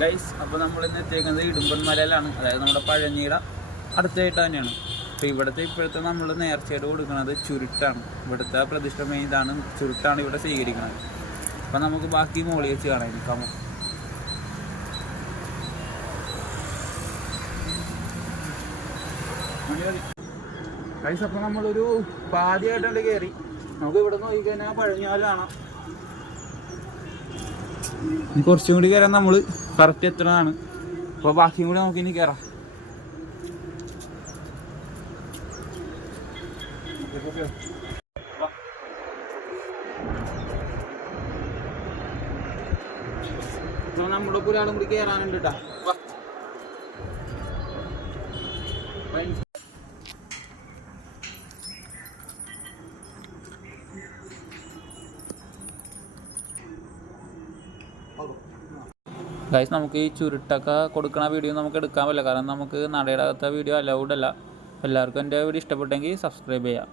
Guys, അപ്പോൾ നമ്മൾ ഇന്ന് എത്തിയേക്കുന്നത് ഇടുമ്പൻ മലയിലാണ്. അതായത് നമ്മുടെ പഴനിയുടെ അടുത്തായിട്ട് തന്നെയാണ്. അപ്പോൾ ഇപ്പോഴത്തെ നമ്മൾ നേർച്ചയായിട്ട് കൊടുക്കുന്നത് ചുരുട്ടാണ്. ഇവിടുത്തെ പ്രതിഷ്ഠ മെയിൻ ഇതാണ്, ചുരുട്ടാണ് ഇവിടെ സ്വീകരിക്കുന്നത്. അപ്പോൾ നമുക്ക് ബാക്കി മോളി വെച്ച് കാണാം. ഇരിക്കാമോ ഗൈസ്, അപ്പോൾ നമ്മളൊരു പാതിയായിട്ടുണ്ട് കയറി. നമുക്ക് ഇവിടെ നോക്കിക്കഴിഞ്ഞാൽ പഴഞ്ഞാൽ കാണാം. ഇനി കുറച്ചും കൂടി കയറാൻ നമ്മൾ കറക്റ്റ് എത്രയാണ്. അപ്പോൾ ബാക്കിയും കൂടി നമുക്ക് ഇനി കയറാം. നമ്മുടെ ഒരാളും കൂടി കയറാനുണ്ട് കേട്ടോ. ഗൈസ്, നമുക്ക് ഈ ചുരുട്ടൊക്കെ കൊടുക്കുന്ന വീഡിയോ നമുക്ക് എടുക്കാൻ പറ്റില്ല, കാരണം നമുക്ക് നടയുടെ അകത്തെ വീഡിയോ അലൗഡ് അല്ല. എല്ലാവർക്കും എൻ്റെ വീഡിയോ ഇഷ്ടപ്പെട്ടെങ്കിൽ സബ്സ്ക്രൈബ് ചെയ്യാം.